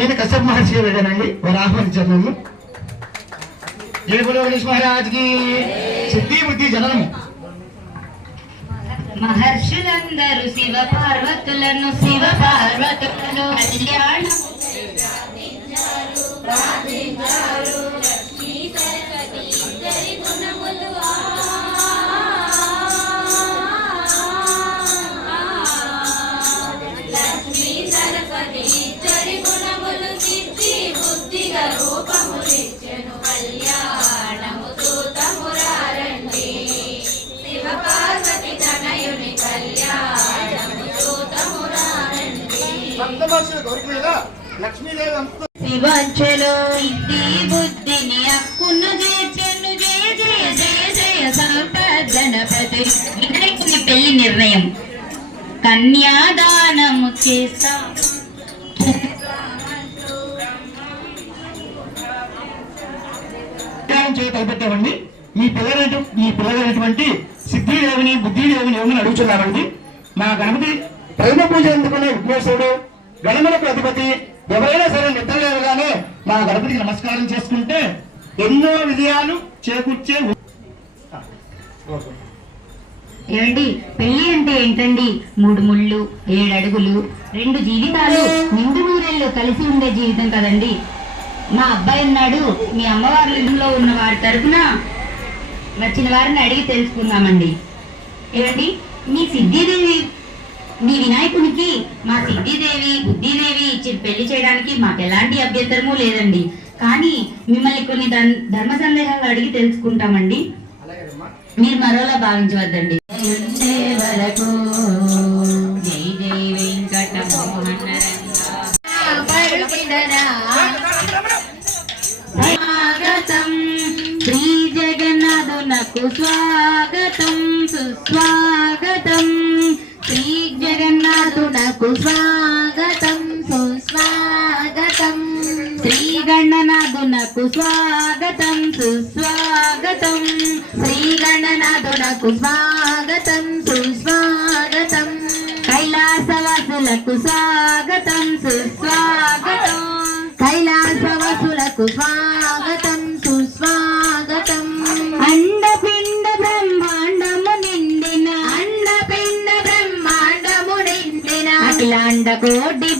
నేను కశ్యప్ మహర్షి వెళ్ళానండి వారు ఆహ్వానించారు నన్ను. జయ బులో గణేష్ మహారాజ్కి సిద్ధి బుద్ధి జననము మహర్షులందరూ శివ పార్వతులను శివ పార్వతులను కళ్యాణం. శివంచలో బుద్ధిని చేర్చెను జయ జయ జయ జయ సంపదనపతి వినాయకుని పెళ్ళి నిర్ణయం. కన్యాదానము చేస్తా. తలపెట్టామండి మీ పిల్లలైన మీ పిల్లలైనటువంటి సిద్ధిదేవిని బుద్ధిదేవిని ఏమని అడుగుతున్నామండి మా గణపతి ప్రేమ పూజ ఎందుకునే విఘ్నేశ్వరుడు? గణములకు అధిపతి ఎవరైనా సరే నిద్రలేరుగానే మా గణపతికి నమస్కారం చేసుకుంటే ఎన్నో విజయాలు చేకూర్చే ఏమండి పెళ్ళి అంటే ఏంటండి? మూడు ముళ్ళు ఏడు అడుగులు రెండు జీవితాలు నిండు నూరెళ్ళు కలిసి ఉండే జీవితం కదండి. మా అబ్బాయి ఉన్నాడు మీ అమ్మవారి ఇంట్లో ఉన్న వారి తరఫున వచ్చిన వారిని అడిగి తెలుసుకుందామండి. ఏమండి మీ సిద్ధిదేవి మీ వినాయకునికి మా సిద్ధిదేవి బుద్ధిదేవి ఇచ్చి పెళ్ళి చేయడానికి మాకు ఎలాంటి అభ్యంతరము లేదండి. కానీ మిమ్మల్ని కొన్ని ధర్మ సందేహాలు అడిగి తెలుసుకుంటామండి. మీరు మరోలా భావించవద్దండి. స్వాగతం శ్రీ జగన్నాథునకు స్వాగతం సుస్వాగతం. శ్రీ గణనాథునకు స్వాగతం సుస్వాగతం. శ్రీ గణనాథునకు స్వాగతం సుస్వాగతం. కైలాసవాసులకు స్వాగతం సుస్వాగతం. కైలాసవాసులకు స్వాగతం సుస్వాగతం. అండపిండ బ్రహ్మాండము నిండిన అండపిండ బ్రహ్మాండము నిండిన అఖిలాండ కోటి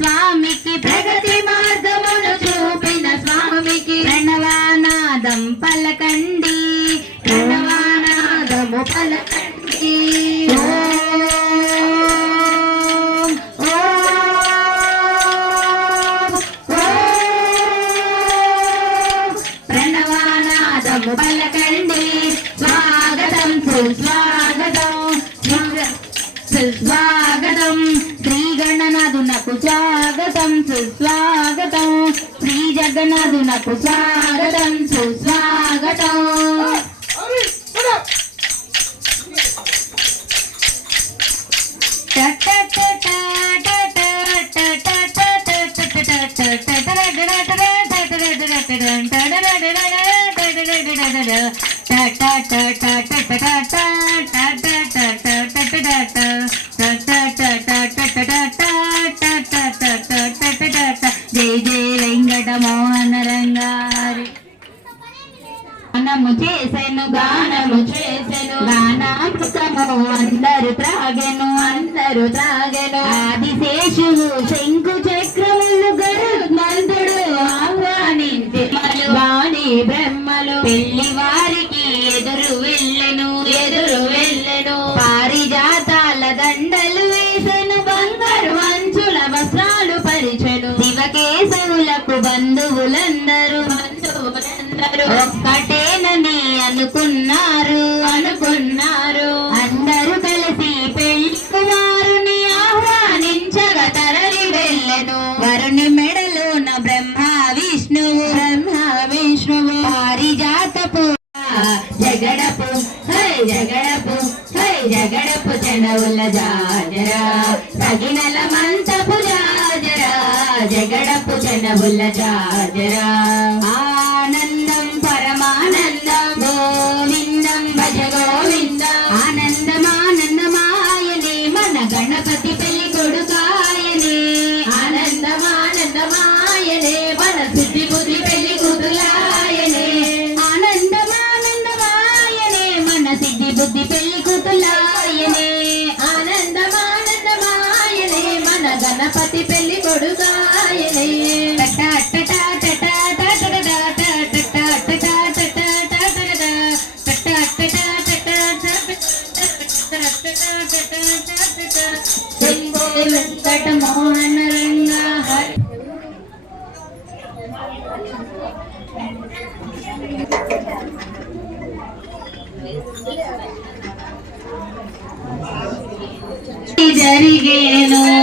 fly. జగన్నాథునకు స్వాగతం సుస్వాగతం జై గానము చేసెను. గానామృతము అందరు త్రాగెను అందరు త్రాగెను. ఆదిశేషువు శంకు గోవుల ఆనందం పరమానందం. గోవిందం భజ గోవిందం ఆనందమానందమాయని మన గణపతి పెళ్ళి కొడుకాయని ఆనందమానందమాయనే. జరిగేను.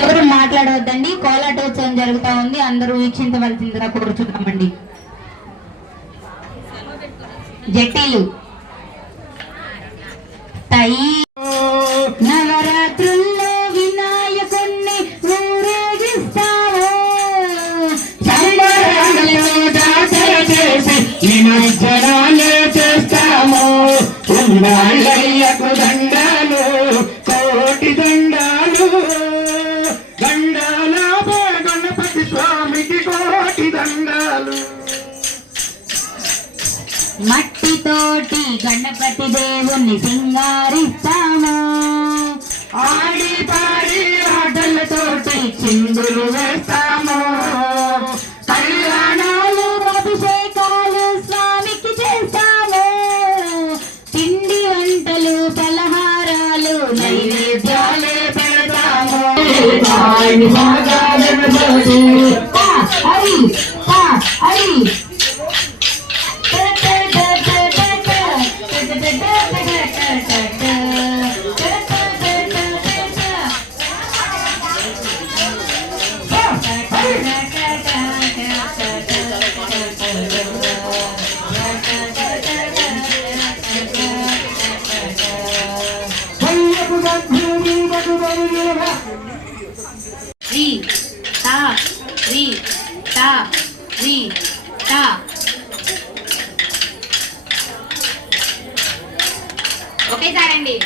ఎవరు మాట్లాడవద్దండి? కోలాటోత్సవం జరుగుతూ ఉంది. అందరూ వీక్షించవలసిందిగా కోరుచున్నామండి. జట్టీలు. తై నవరాత్రుల్లో వినాయకుణ్ణి ఊరేగిస్తాము చేసి చేస్తాము? తోటి గణపతి దేవుణ్ణి సింగారిస్తాము ఆడి పాడి ఆటలతోటి చిందులు వేస్తాము కళ్యాణాలు అభిషేకాలు స్వామికి చేస్తాము తిండి వంటలు పలహారాలు నైవేద్యాలే పెడతాము ఒకేసారండి.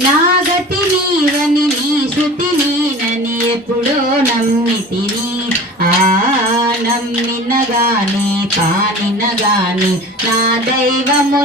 నాగతి నీవని నీ శృతి నీనని ఎప్పుడో నమ్మితిని. ఆ నమ్మినగాని పానినగాని నా దైవము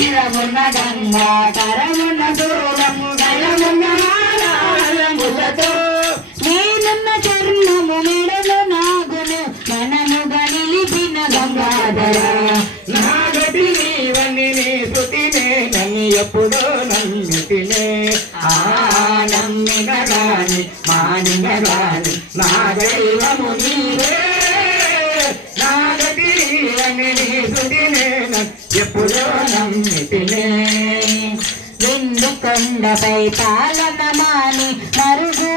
స్థిరమున్న గంగా కరమున్న మనసులే విందు కొండపై పాలన మాని మరుగు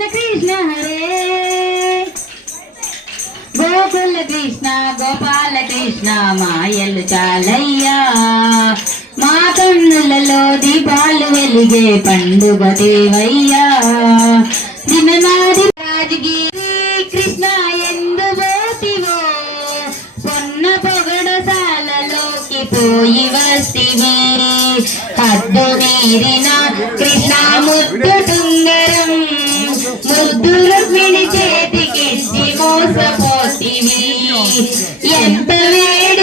కృష్ణ కృష్ణ హరే. గోకుల కృష్ణ గోపాల కృష్ణ మాయలు చాలయ్యా. మా కన్నులలో దీపాలు వెలిగే పండుగ దేవయ్యా. దిననాది రాజగిరి కృష్ణ ఎందు పోతివో పొన్న పొగడసాలలోకి పోయి వస్తివి. హద్దు మీరిన కృష్ణ ముద్దు సుందరం ముద్దుల పిడి ఎంత వేడి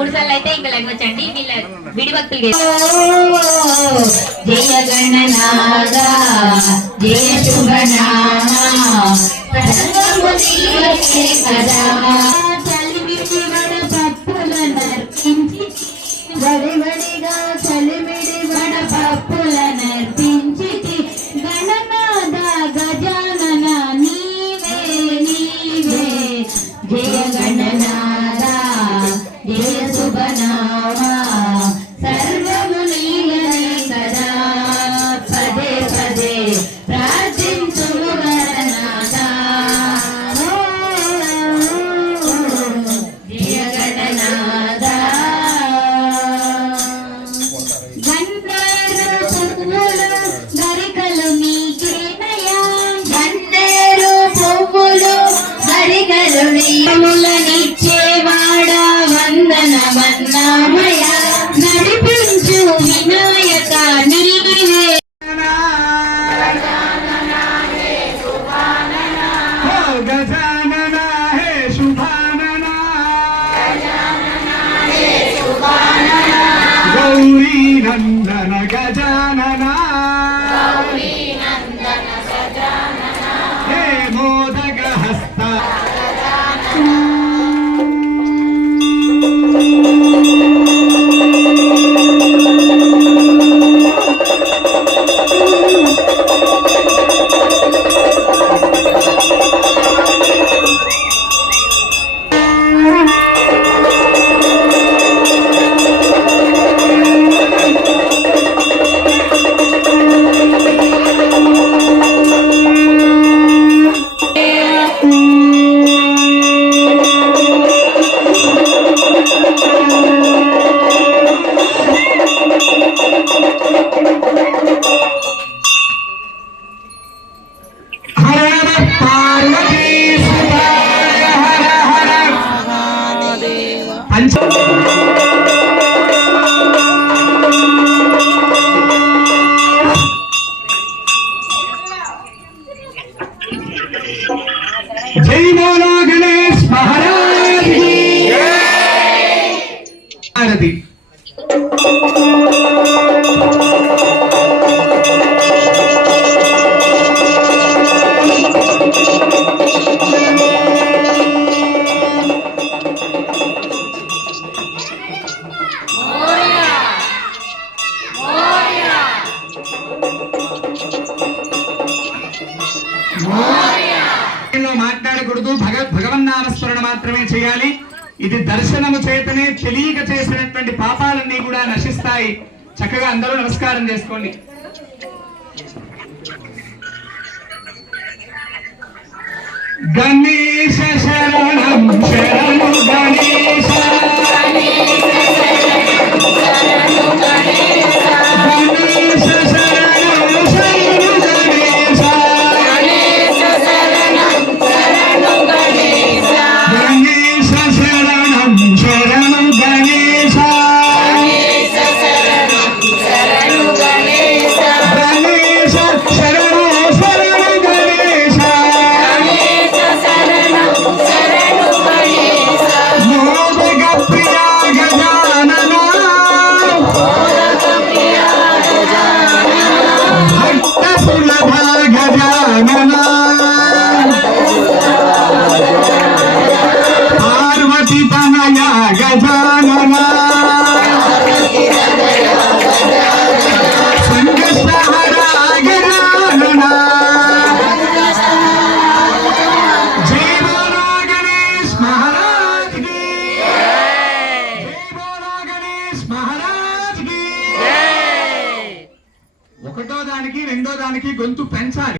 మూడు సార్లు అయితే ఇంకా లెక్కొచ్చండి వీళ్ళ విడి భక్తులు జయ గణనాద الذي వస్తాయి చక్కగా అందరూ నమస్కారం చేసుకోండి. గణేశ శరణం శరణు గణేశ మనకి గొంతు పెంచాలి.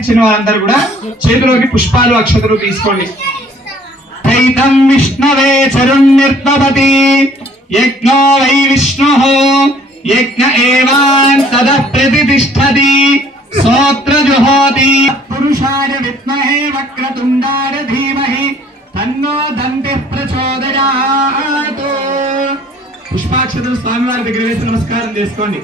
ఇచ్చిన వారందరూ కూడా చేతిలోకి పుష్పాలు అక్షతలు తీసుకోండి. తైతం విష్ణవే చరుణ్యర్తపతి యజ్ఞో వై విష్ణు. యజ్ఞ ఏవాన్ తద ప్రతిష్టతి సోత్ర జుహోతి పురుషాయ విద్మహే వక్రతుండార ధీమహి తన్నో దంతి ప్రచోదయాత్. పుష్పాక్షతలు స్వామివారి దగ్గర వేసి నమస్కారం చేసుకోండి.